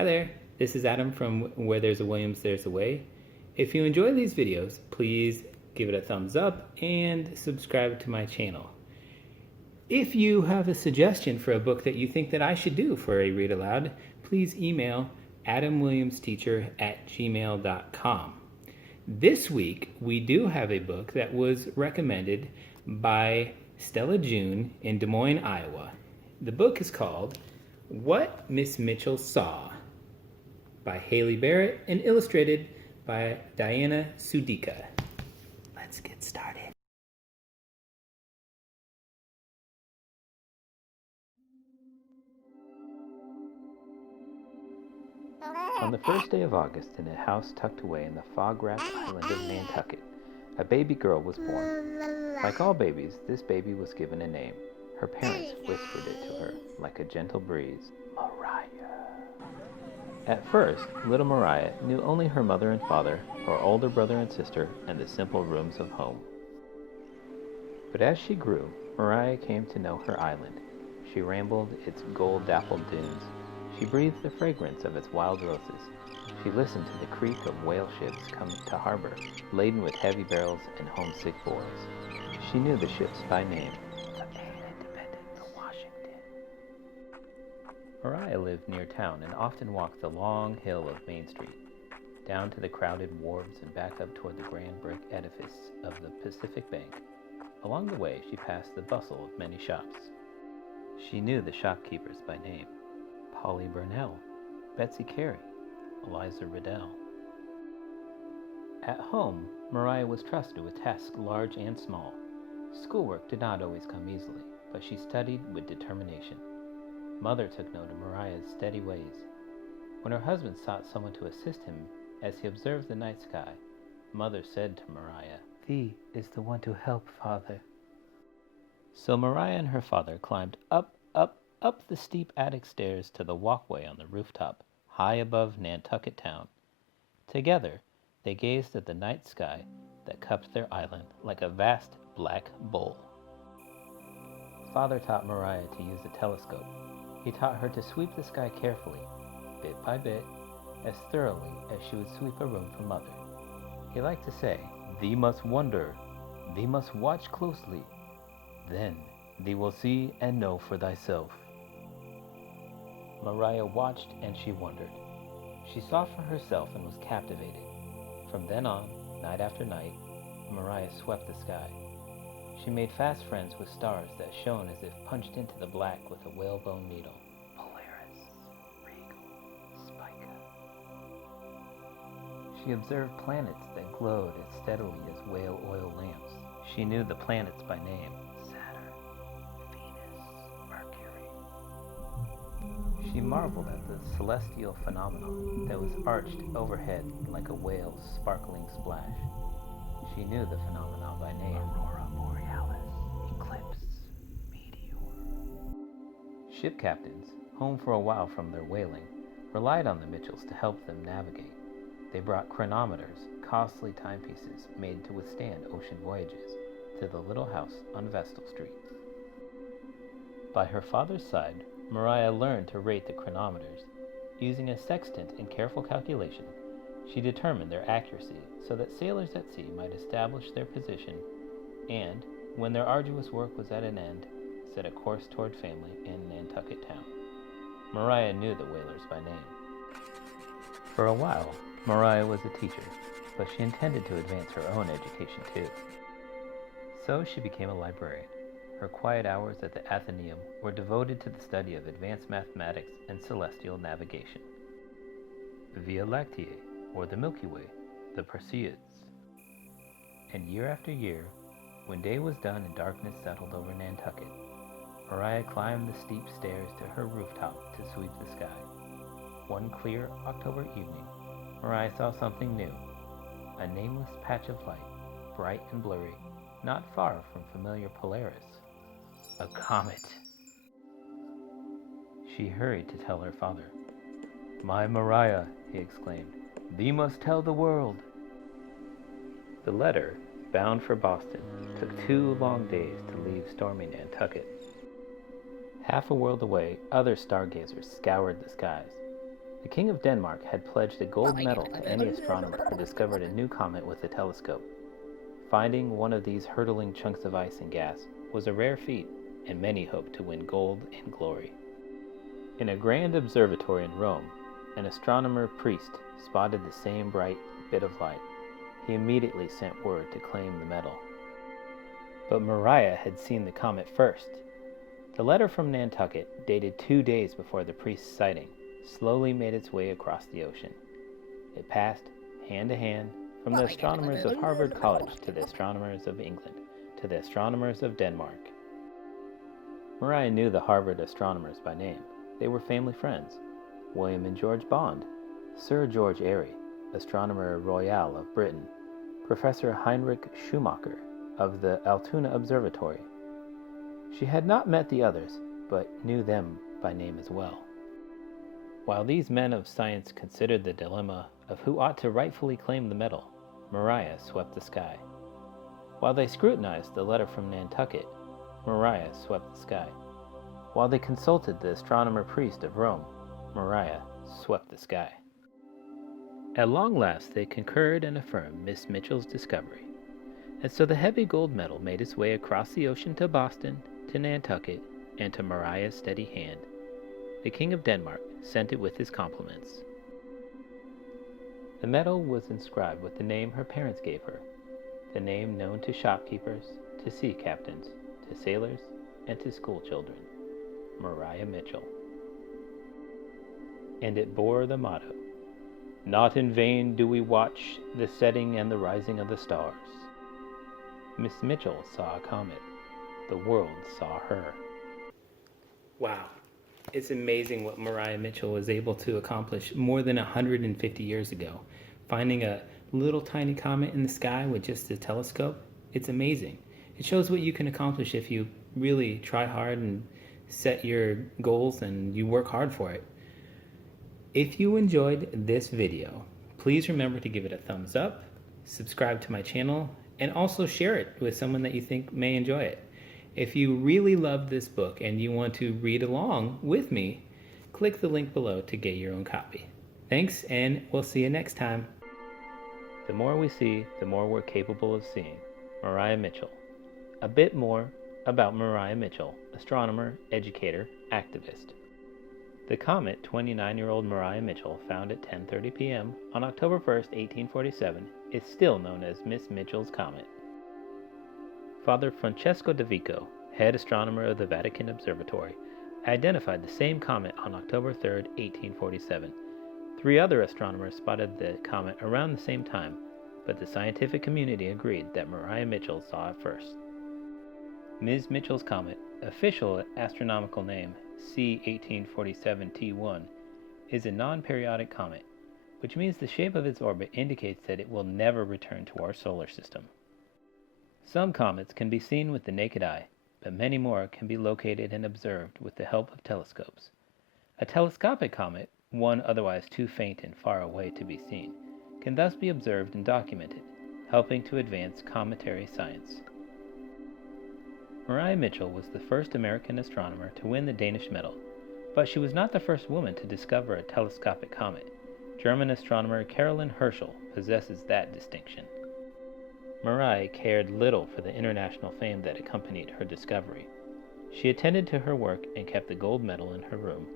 Hi there, this is Adam from Where There's a Williams, There's a Way. If you enjoy these videos, please give it a thumbs up and subscribe to my channel. If you have a suggestion for a book that you think that I should do for a read aloud, please email adamwilliamsteacher@gmail.com. This week, we do have a book that was recommended by Stella June in Des Moines, Iowa. The book is called What Miss Mitchell Saw by Hayley Barrett and illustrated by Diana Sudica. Let's get started. On the first day of August, in a house tucked away in the fog-wrapped island of Nantucket, a baby girl was born. Like all babies, this baby was given a name. Her parents whispered it to her like a gentle breeze, Mariah. At first, little Mariah knew only her mother and father, her older brother and sister, and the simple rooms of home. But as she grew, Mariah came to know her island. She rambled its gold-dappled dunes. She breathed the fragrance of its wild roses. She listened to the creak of whale ships coming to harbor, laden with heavy barrels and homesick boys. She knew the ships by name. The Independent, the Washington. Mariah lived near town and often walked the long hill of Main Street, down to the crowded wharves and back up toward the grand brick edifice of the Pacific Bank. Along the way, she passed the bustle of many shops. She knew the shopkeepers by name. Polly Burnell, Betsy Carey, Eliza Riddell. At home, Mariah was trusted with tasks large and small. Schoolwork did not always come easily, but she studied with determination. Mother took note of Mariah's steady ways. When her husband sought someone to assist him as he observed the night sky, Mother said to Mariah, "Thee is the one to help, Father." So Mariah and her father climbed up the steep attic stairs to the walkway on the rooftop, high above Nantucket town. Together, they gazed at the night sky that cupped their island like a vast black bowl. Father taught Mariah to use a telescope. He taught her to sweep the sky carefully, bit by bit, as thoroughly as she would sweep a room for Mother. He liked to say, "Thee must wonder, thee must watch closely, then thee will see and know for thyself." Mariah watched and she wondered. She saw for herself and was captivated. From then on, night after night, Mariah swept the sky. She made fast friends with stars that shone as if punched into the black with a whalebone needle. Polaris, Regal, Spica. She observed planets that glowed as steadily as whale oil lamps. She knew the planets by name. She marveled at the celestial phenomenon that was arched overhead like a whale's sparkling splash. She knew the phenomenon by name. Aurora Borealis, eclipse, meteor. Ship captains, home for a while from their whaling, relied on the Mitchells to help them navigate. They brought chronometers, costly timepieces made to withstand ocean voyages, to the little house on Vestal Street. By her father's side, Mariah learned to rate the chronometers. Using a sextant and careful calculation, she determined their accuracy so that sailors at sea might establish their position and, when their arduous work was at an end, set a course toward family in Nantucket town. Mariah knew the whalers by name. For a while, Mariah was a teacher, but she intended to advance her own education too. So she became a librarian. Her quiet hours at the Athenaeum were devoted to the study of advanced mathematics and celestial navigation. Via Lactea, or the Milky Way, the Perseids. And year after year, when day was done and darkness settled over Nantucket, Mariah climbed the steep stairs to her rooftop to sweep the sky. One clear October evening, Mariah saw something new, a nameless patch of light, bright and blurry, not far from familiar Polaris. A comet. She hurried to tell her father. "My Mariah," he exclaimed, "thee must tell the world." The letter, bound for Boston, took 2 long days to leave stormy Nantucket. Half a world away, other stargazers scoured the skies. The King of Denmark had pledged a gold medal to any astronomer who discovered a new comet with a telescope. Finding one of these hurtling chunks of ice and gas was a rare feat, and many hoped to win gold and glory. In a grand observatory in Rome, an astronomer priest spotted the same bright bit of light. He immediately sent word to claim the medal. But Mariah had seen the comet first. The letter from Nantucket, dated 2 days before the priest's sighting, slowly made its way across the ocean. It passed, hand to hand, from the astronomers of Harvard College to the astronomers of England to the astronomers of Denmark. Mariah knew the Harvard astronomers by name. They were family friends. William and George Bond, Sir George Airy, Astronomer Royal of Britain, Professor Heinrich Schumacher of the Altoona Observatory. She had not met the others, but knew them by name as well. While these men of science considered the dilemma of who ought to rightfully claim the medal, Mariah swept the sky. While they scrutinized the letter from Nantucket, Mariah swept the sky. While they consulted the astronomer priest of Rome, Mariah swept the sky. At long last they concurred and affirmed Miss Mitchell's discovery, and so the heavy gold medal made its way across the ocean to Boston, to Nantucket, and to Mariah's steady hand. The King of Denmark sent it with his compliments. The medal was inscribed with the name her parents gave her, the name known to shopkeepers, to sea captains, to sailors, and to school children, Mariah Mitchell. And it bore the motto, "Not in vain do we watch the setting and the rising of the stars." Miss Mitchell saw a comet. The world saw her. Wow. It's amazing what Mariah Mitchell was able to accomplish more than 150 years ago. Finding a little tiny comet in the sky with just a telescope, it's amazing. It shows what you can accomplish if you really try hard and set your goals and you work hard for it. If you enjoyed this video, please remember to give it a thumbs up, subscribe to my channel, and also share it with someone that you think may enjoy it. If you really love this book and you want to read along with me, click the link below to get your own copy. Thanks, and we'll see you next time. The more we see, the more we're capable of seeing. Mariah Mitchell. A bit more about Mariah Mitchell, astronomer, educator, activist. The comet 29-year-old Mariah Mitchell found at 10:30 p.m. on October 1st, 1847, is still known as Miss Mitchell's Comet. Father Francesco de Vico, head astronomer of the Vatican Observatory, identified the same comet on October 3rd, 1847. 3 other astronomers spotted the comet around the same time, but the scientific community agreed that Mariah Mitchell saw it first. Ms. Mitchell's Comet, official astronomical name C1847T1, is a non-periodic comet, which means the shape of its orbit indicates that it will never return to our solar system. Some comets can be seen with the naked eye, but many more can be located and observed with the help of telescopes. A telescopic comet, one otherwise too faint and far away to be seen, can thus be observed and documented, helping to advance cometary science. Mariah Mitchell was the first American astronomer to win the Danish medal, but she was not the first woman to discover a telescopic comet. German astronomer Caroline Herschel possesses that distinction. Mariah cared little for the international fame that accompanied her discovery. She attended to her work and kept the gold medal in her room.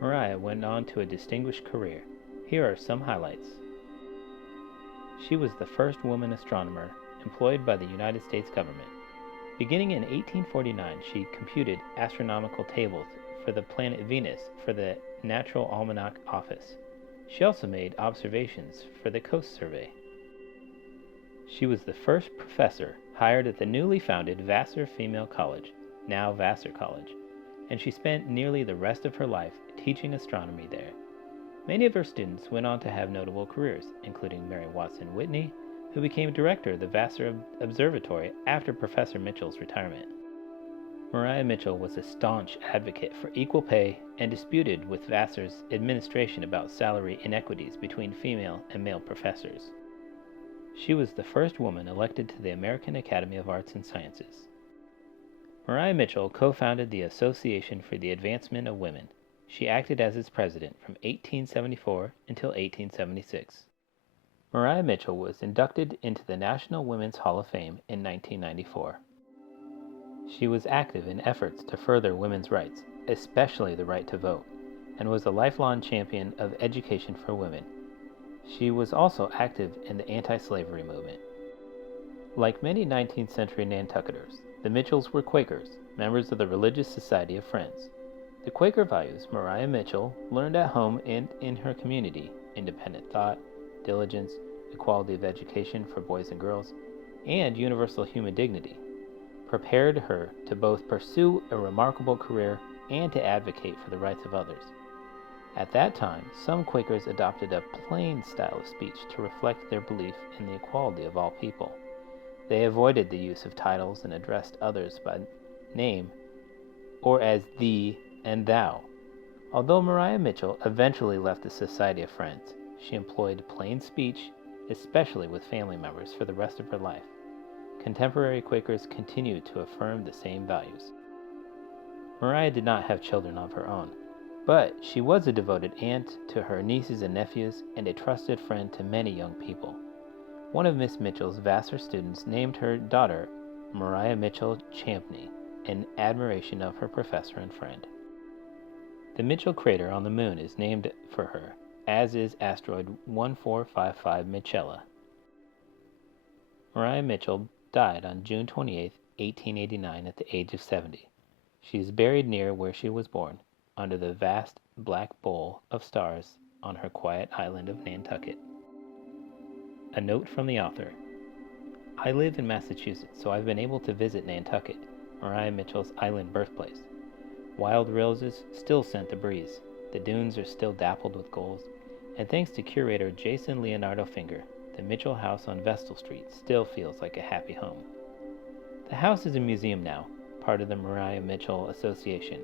Mariah went on to a distinguished career. Here are some highlights. She was the first woman astronomer employed by the United States government. Beginning in 1849, she computed astronomical tables for the planet Venus for the Natural Almanac Office. She also made observations for the Coast Survey. She was the first professor hired at the newly founded Vassar Female College, now Vassar College, and she spent nearly the rest of her life teaching astronomy there. Many of her students went on to have notable careers, including Mary Watson Whitney, who became director of the Vassar Observatory after Professor Mitchell's retirement. Mariah Mitchell was a staunch advocate for equal pay and disputed with Vassar's administration about salary inequities between female and male professors. She was the first woman elected to the American Academy of Arts and Sciences. Mariah Mitchell co-founded the Association for the Advancement of Women. She acted as its president from 1874 until 1876. Mariah Mitchell was inducted into the National Women's Hall of Fame in 1994. She was active in efforts to further women's rights, especially the right to vote, and was a lifelong champion of education for women. She was also active in the anti-slavery movement. Like many 19th century Nantucketers, the Mitchells were Quakers, members of the Religious Society of Friends. The Quaker values Mariah Mitchell learned at home and in her community: independent thought, diligence, equality of education for boys and girls, and universal human dignity, prepared her to both pursue a remarkable career and to advocate for the rights of others. At that time, some Quakers adopted a plain style of speech to reflect their belief in the equality of all people. They avoided the use of titles and addressed others by name or as thee and thou. Although Mariah Mitchell eventually left the Society of Friends, she employed plain speech, especially with family members, for the rest of her life. Contemporary Quakers continued to affirm the same values. Mariah did not have children of her own, but she was a devoted aunt to her nieces and nephews and a trusted friend to many young people. One of Miss Mitchell's Vassar students named her daughter Mariah Mitchell Champney in admiration of her professor and friend. The Mitchell crater on the moon is named for her, as is asteroid 1455 Mitchella. Mariah Mitchell died on June 28, 1889, at the age of 70. She is buried near where she was born, under the vast black bowl of stars on her quiet island of Nantucket. A note from the author. I live in Massachusetts, so I've been able to visit Nantucket, Mariah Mitchell's island birthplace. Wild roses still scent the breeze, the dunes are still dappled with gold, and thanks to curator Jason Leonardo Finger, the Mitchell House on Vestal Street still feels like a happy home. The house is a museum now, part of the Mariah Mitchell Association.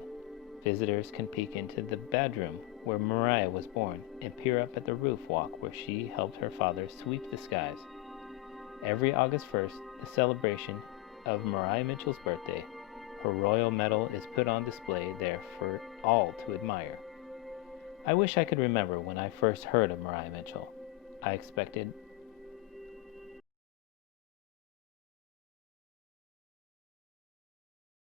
Visitors can peek into the bedroom where Mariah was born and peer up at the roof walk where she helped her father sweep the skies. Every August 1st, the celebration of Mariah Mitchell's birthday, her royal medal is put on display there for all to admire. I wish I could remember when I first heard of Mariah Mitchell. I expected